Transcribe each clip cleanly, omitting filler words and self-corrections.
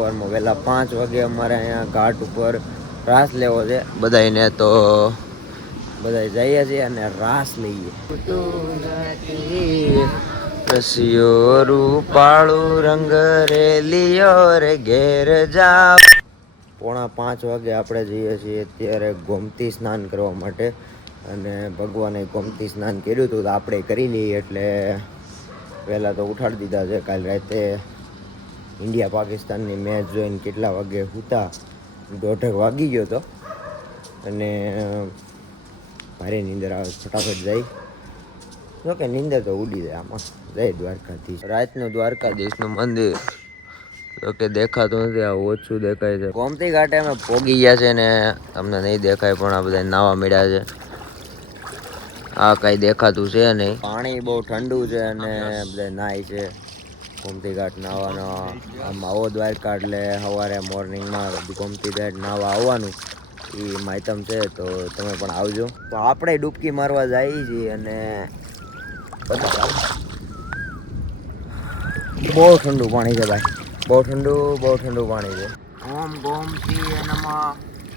સવારમાં વહેલા 5 વાગે અમારે અહીંયા ઘાટ ઉપર રાસ લેવો છે બધાને, તો બધા જઈએ છીએ અને રાસ લઈએ. રસિયો રૂપાળું રંગ રેલિયો રે ઘેર જાવ. 4:45 વાગે આપણે જઈએ છીએ અત્યારે ગોમતી સ્નાન કરવા માટે, અને ભગવાને ગોમતી સ્નાન કર્યું હતું તો આપણે કરી લઈએ, એટલે પહેલાં તો ઉઠાડી દીધા છે. કાલ રાતે ઇન્ડિયા પાકિસ્તાનની મેચ જોઈને કેટલા વાગે સૂતા, 1:30 વાગી ગયો હતો, અને ભારે નીંદર આવે. ફટાફટ જાય, જોકે નીંદર તો ઉડી જાય આમાં. જય દ્વારકાધીશ. રાતનું દ્વારકાધીશનું મંદિર જોકે દેખાતું નથી, આ ઓછું દેખાય છે. ગોમતી ઘાટે અમે પોગી ગયા છે ને તમને નહીં દેખાય, પણ આ બધા નાવા મળ્યા છે. આ કાંઈ દેખાતું છે નહીં. પાણી બહુ ઠંડુ છે અને બધા નાય છે. ગોમતી ઘાટ નાવાનો આમ આવો દ્વારકા એટલે સવારે મોર્નિંગમાં ગોમતી ઘાટ નાવા આવવાનું એ માયતમ છે, તો તમે પણ આવજો. તો આપણે ડૂબકી મારવા જઈએ છીએ અને બહુ ઠંડુ પાણી છે ભાઈ, બહુ ઠંડુ પાણી છે. ઓમ ગોમતી એનામાં,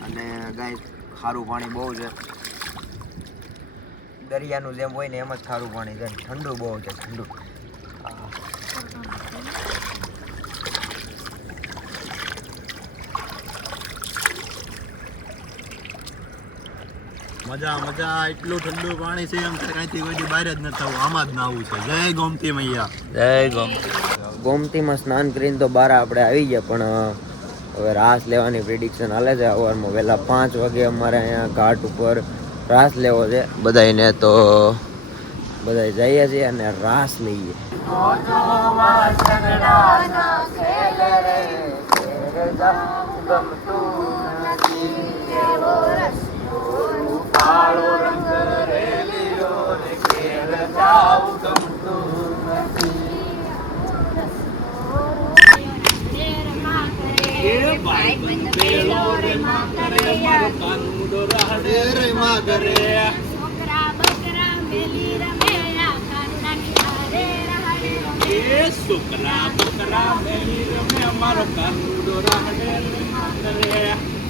અને ગાય ખારું પાણી બહુ છે. દરિયાનું જેમ હોય ને એમ જ ખારું પાણી છે, ઠંડુ બહુ છે, ઠંડુ. મજા એટલું ઠંડુ પાણી છે, એમ કાંઈથી કોઈ બહાર જ ન થવું, આમાં જ નાવું છે. જય ગોમતી મૈયા, જય ગોમતી. ગોમતીમાં સ્નાન કરીને તો બહાર આપણે આવી ગયા, પણ હવે રાસ લેવાની પ્રિડિક્શન હાલે છે. સવારમાં વહેલા 5 વાગે અમારે અહીંયા ઘાટ ઉપર રાસ લેવો છે બધાને, તો બધા જઈએ છીએ અને રાસ લઈએ.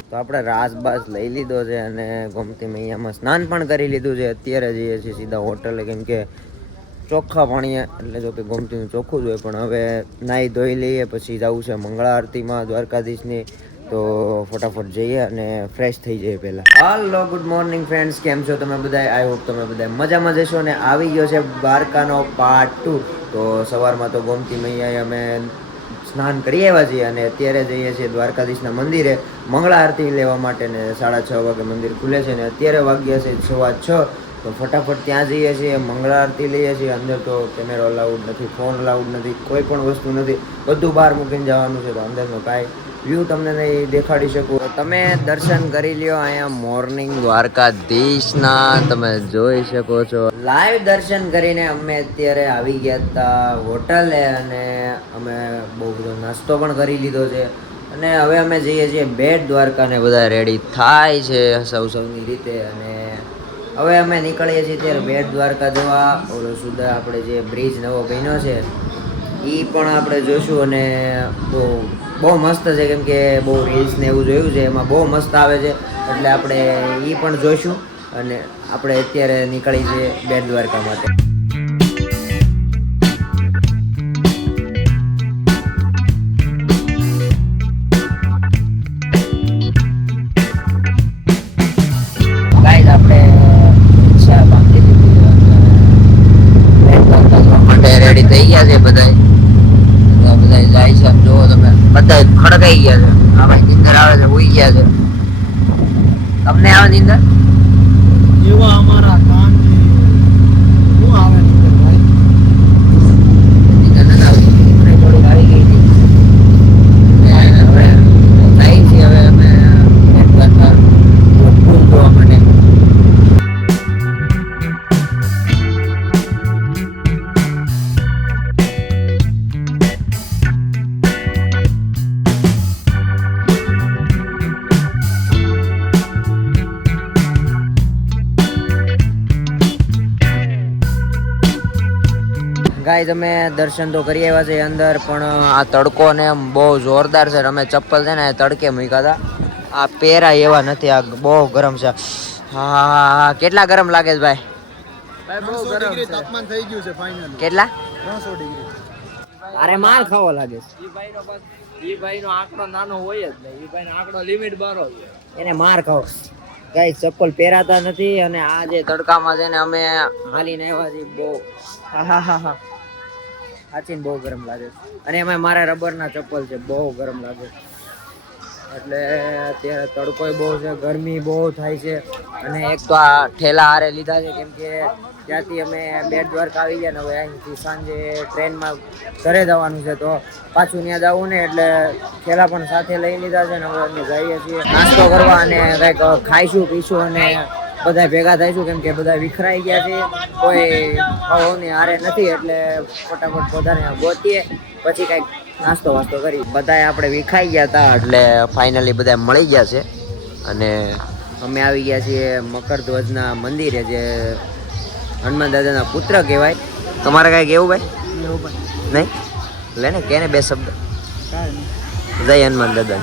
તો આપણે રાસ બાસ લઈ લીધો છે અને ગોમતી મૈયામાં સ્નાન પણ કરી લીધું છે. અત્યારે જઈએ છીએ સીધા હોટલે, કેમ કે ચોખ્ખા પાણી એટલે જો કે ગોમતીનું ચોખ્ખું જ હોય, પણ હવે નાહી ધોઈ લઈએ પછી જવું છે મંગળા આરતીમાં દ્વારકાધીશની, તો ફટાફટ જઈએ અને ફ્રેશ થઈ જઈએ પહેલાં. હાલો, ગુડ મોર્નિંગ ફ્રેન્ડ્સ, કેમ છો તમે બધા? આઈ હોપ તમે બધા મજામાં જશો. ને આવી ગયો છે દ્વારકાનો પાર્ટ 2. તો સવારમાં તો ગોમતી મૈયાએ અમે સ્નાન કરી આવ્યા છીએ અને અત્યારે જઈએ છીએ દ્વારકાધીશના મંદિરે મંગળા આરતી લેવા માટે, ને 6:30 વાગે મંદિર ખુલે છે ને અત્યારે વાગ્યા છે 6:15. તો ફટાફટ ત્યાં જઈએ છીએ, મંગળા આરતી લઈએ છીએ. અંદર તો કેમેરો અલાઉડ નથી, ફોન અલાઉડ નથી, કોઈ પણ વસ્તુ નથી, બધું બહાર મૂકીને જવાનું છે. તો અંદરનો કાંઈ વ્યૂ તમને નહીં દેખાડી શકું. તમે દર્શન કરી લ્યો અહીંયા મોર્નિંગ દ્વારકાધીશના, તમે જોઈ શકો છો. લાઈવ દર્શન કરીને અમે અત્યારે આવી ગયા હતા હોટલે, અને અમે બહુ બધો નાસ્તો પણ કરી લીધો છે, અને હવે અમે જઈએ છીએ બેટ દ્વારકા, ને બધા રેડી થાય છે સૌની રીતે. અને હવે અમે નીકળીએ છીએ ત્યારે બેટ દ્વારકા જવા. ઓલો સુધા આપણે જે બ્રિજ નવો બન્યો છે એ પણ આપણે જોઈશું, અને બહુ મસ્ત છે, કેમ કે બહુ રીલ્સ ને એવું જોયું છે, એમાં બહુ મસ્ત આવે છે, એટલે આપણે એ પણ જોઈશું. અને આપણે અત્યારે નીકળી છીએ બેટ દ્વારકા માટે. ગાઈસ, આપણે રિક્ષા બાંધી દીધી બેટ દ્વારકા જવા માટે રેડી થઈ ગયા છે બધા. બધા જાય છે, જુઓ તમે, બધા ખડકાઈ ગયા છે. આપણે નીંદર આવે છે, ઉઈ ગયા છે. તમને આવે નીંદર? એવા અમારા કાન શું આવે નીંદર ભાઈ? નીંદર નથી આવતી, મને થોડીક આવી ગઈ હતી. હવે જાય છે, હવે અમે બેટ દ્વારકા ફૂલ જોવા માટે. ગાઈઝ અમે દર્શન તો કરી આવ્યા છે અંદર, પણ આ તડકો ને એમ બહુ જોરદાર છે. અમે ચપ્પલ છે ને તડકે મૂક્યા હતા, આ પહેરા એવા નથી, આ બહુ ગરમ છે. હા કેટલા ગરમ લાગે છે ભાઈ? બહુ ગરમ તાપમાન થઈ ગયું છે ફાઇનલ. કેટલા? 300 ડિગ્રી. અરે માર ખાવો લાગે છે. ઈ ભાઈનો આંકડો નાનો હોય જ નહીં, ઈ ભાઈનો આંકડો લિમિટ બારો છે. એને માર ખાવો. ગાઈસ ચપ્પલ પહેરાતા નથી, અને આ જે તડકામાં છે ને અમે હાલીને આવ્યા છીએ. બહુ હા સાચીને બહુ ગરમ લાગે છે. અને એમાં મારા રબરના ચપ્પલ છે, બહુ ગરમ લાગે છે. એટલે અત્યારે તડકો બહુ છે, ગરમી બહુ થાય છે. અને એક તો આ ઠેલા હારે લીધા છે, કેમ કે ત્યાંથી અમે બેટ દ્વારકા આવી ગયા ને હવે અહીંથી સાંજે ટ્રેનમાં ઘરે જવાનું છે, તો પાછું ત્યાં જવું ને એટલે ઠેલા પણ સાથે લઈ લીધા છે ને હવે અમે જઈએ છીએ નાસ્તો કરવા અને કંઈક ખાઈશું પીશું અને બધા ભેગા થઈશું, કેમ કે બધા વિખરાઈ ગયા છે, કોઈ ભાવની હારે નથી. એટલે ફટાફટ બધાને ગોતીએ પછી કંઈક નાસ્તો વાસ્તો કરી. બધાએ આપણે વિખાઈ ગયા હતા એટલે ફાઇનલી બધા મળી ગયા છે. અને અમે આવી ગયા છીએ મકરધ્વજના મંદિરે, જે હનુમાન દાદાના પુત્ર કહેવાય. તમારે કાંઈ કેવું ભાઈ? નહીં લે ને કે ને બે શબ્દ. જય હનુમાન દાદા.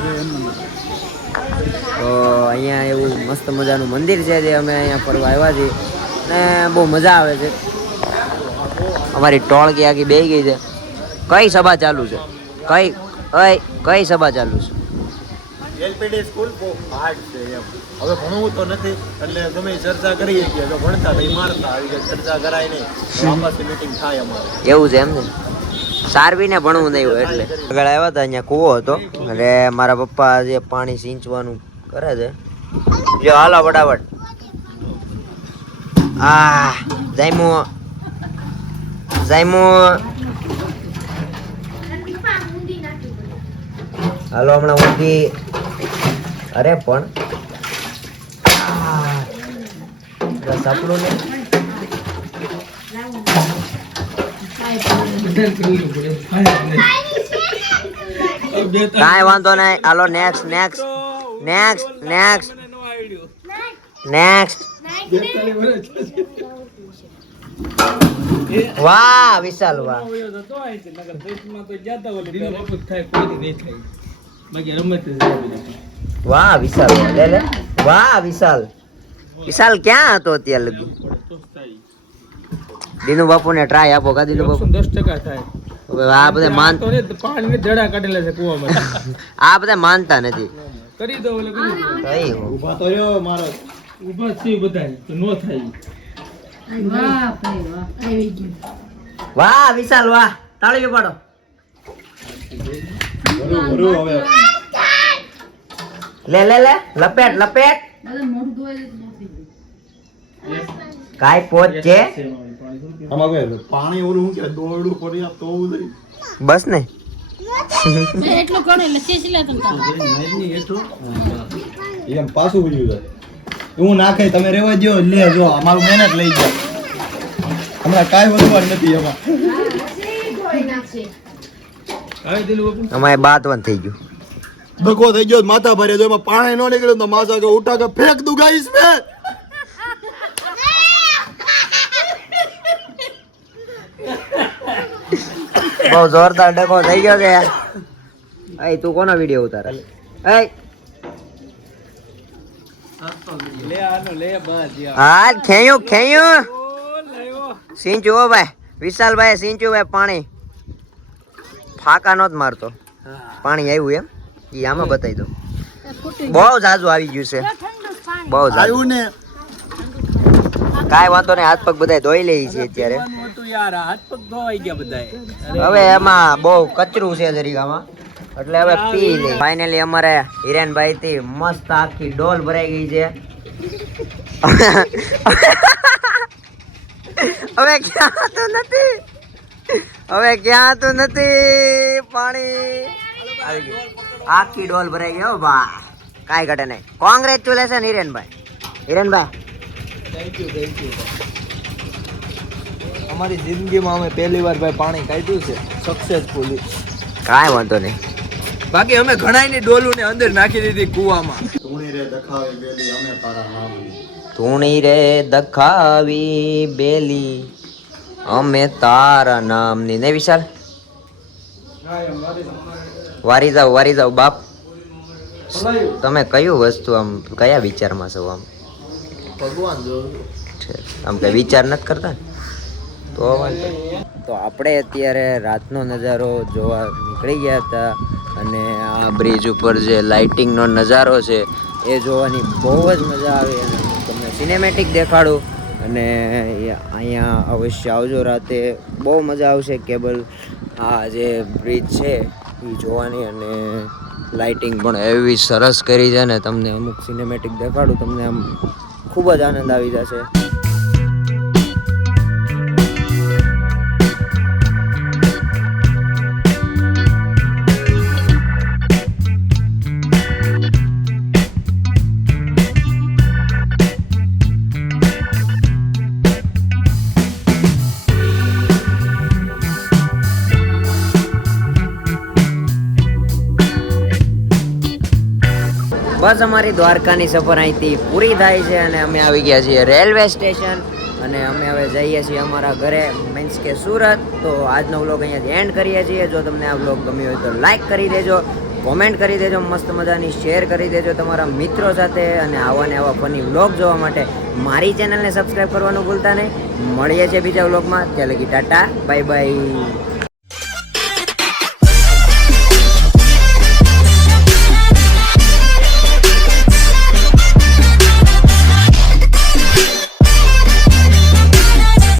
તો અહીંયા એવું મસ્ત મજાનું મંદિર છે, જે અમે અહીંયા ફરવા આવ્યા છીએ ને બહુ મજા આવે છે. અમારી ટોળકી આખી બેહી ગઈ છે. કઈ સભા ચાલુ છે? કઈ સભા ચાલુ છે? એલપીડી સ્કૂલ બહુ હાર્ડ છે એમ. હવે ભણવું તો નથી એટલે ગમે ચર્ચા કરીએ કે જો ભણતા તો મારતા આવી ગયા, ચર્ચા કરાય નહીં, વાપસી મીટિંગ થાય અમારે. એવું છે એમ ને? સારવીને ભણવું નહીં હોય એટલે. આગળ આવ્યા હતા, અહીંયા કૂવો હતો એટલે મારા પપ્પા જે પાણી સિંચવાનું કરે છે. જો હાલો ફટાફટ. જાયમુ હાલો હમણાં ઊંધી. અરે પણ સપનું ને કાંઈ વાંધો નહીં. હાલો નેક્સ્ટ. વાહ વિશાલ વાહ. વાહ વિશાલ લે. વાહ વિશાલ ક્યાં હતો અત્યારે લગી? દીનુ બાપુ ને ટ્રાય આપો. કા દીનુ બાપુ 10% થાય. હવે આ બધા માનતો પાણી જડા કાઢેલા છે કુવામાં. આ બધા માનતા નથી. કરી દો ઓલે કરી દો. કઈ ઊભા તો રહ્યો મારો. ઊભા છે બધા તો નો થાય. વાહ ભાઈ વાહ, આવી ગયું. વાહ વિશાલ વાહ. તાળીઓ પાડો. ભરું હવે લે લપેટ કાઈ પોચ છે આમાં કોઈ પાણી ઓલું હું કે દોરડું પડી આપ તો ઉદરી બસ ને એટલું કરે એટલે શીશલે તમ એમ પાછું ભૂલ્યું જાય હું નાખે તમે રેવા દો લે જો અમારું મહેનત લઈ જાય હમણાં કાંઈ વધવા નથી એમાં આવી દિલુ બાપુ અમારે બાતવન થઈ ગયું ધક્કો થઈ ગયો માથા ભરે જો એમાં પાણી ન નીકળ્યું તો માસા કે ઉઠા કે ફેંક દઉં ગાઈસ મે બહુ જોરદાર ડકો થઈ ગયો છે. એ તું કોનો વિડિયો ઉતારે? એ લે આનો લે બસ યાર હાલ ખેયું ઓ લેવો સિંચુ હો ભાઈ. વિશાલભાઈ સિંચુ ભાઈ પાણી ફાકા નો જ મારતો. પાણી આવ્યું એમ ઈ આમાં બતાવી દો. બહુ જાજુ આવી ગયું છે. બહુ જાજુ આવ્યું ને કાંઈ વાંધો નહીં. હાથ પગ બધા ધોઈ લઈ છે અત્યારે. હતું યાર હાથ પગ ધોવાઈ ગયા બધાય. હવે એમાં બહુ કચરું છે જરીકામાં એટલે હવે પી લે. ફાઇનલી અમારે હિરેનભાઈ થી મસ્ત આખી ડોલ ભરાઈ ગઈ છે. હવે ક્યાં તો નથી પાણી આવી ગયું. આખી ડોલ ભરાઈ ગઈ હો બા. કાંઈ ઘટે નહીં. Congratulation Hirenbhai. થેન્ક યુ અમારી જિંદગીમાં અમે પહેલી વાર ભાઈ પાણી કાઢ્યું છે સક્સેસફુલી. કાંઈ વાંધો નહીં. બાકી અમે ઘણાયની ડોલું ને અંદર નાખી દીધી કુવામાં. તુણી રે દખાવી બેલી અમે તારા નામની ધૂણી રે દખાવી બેલી અમે તારા નામની ને વિશાલ વારી જાવ બાપ. તમે કયું વસ્તુ આમ કયા વિચારમાં છો આમ? ભગવાન જોયું. આમ કઈ વિચાર નથી કરતા ને? તો આપણે અત્યારે રાતનો નજારો જોવા નીકળી ગયા હતા અને આ બ્રિજ ઉપર જે લાઇટિંગનો નજારો છે એ જોવાની બહુ જ મજા આવી અને હું તમને સિનેમેટિક દેખાડું અને અહીંયા અવશ્ય આવજો રાતે, બહુ મજા આવશે. કેબલ આ જે બ્રિજ છે એ જોવાની અને લાઇટિંગ પણ એવી સરસ કરી છે ને તમને અમુક સિનેમેટિક દેખાડું, તમને આમ ખૂબ જ આનંદ આવી જશે. બસ અમારી દ્વારકાની સફર અહીંથી પૂરી થાય છે અને અમે આવી ગયા છીએ રેલવે સ્ટેશન અને અમે હવે જઈએ છીએ અમારા ઘરે, મીન્સ કે સુરત. તો આજનો વ્લોગ અહીંયાથી એન્ડ કરીએ છીએ. જો તમને આ વ્લોગ ગમ્યો હોય તો લાઈક કરી દેજો, કોમેન્ટ કરી દેજો મસ્ત મજાની, શેર કરી દેજો તમારા મિત્રો સાથે અને આવા ને આવા ફની વ્લોગ જોવા માટે મારી ચેનલને સબસ્ક્રાઈબ કરવાનું ભૂલતા નહીં. મળીએ છીએ બીજા વ્લોગમાં. ત્યાં લગી ટાટા, બાય બાય.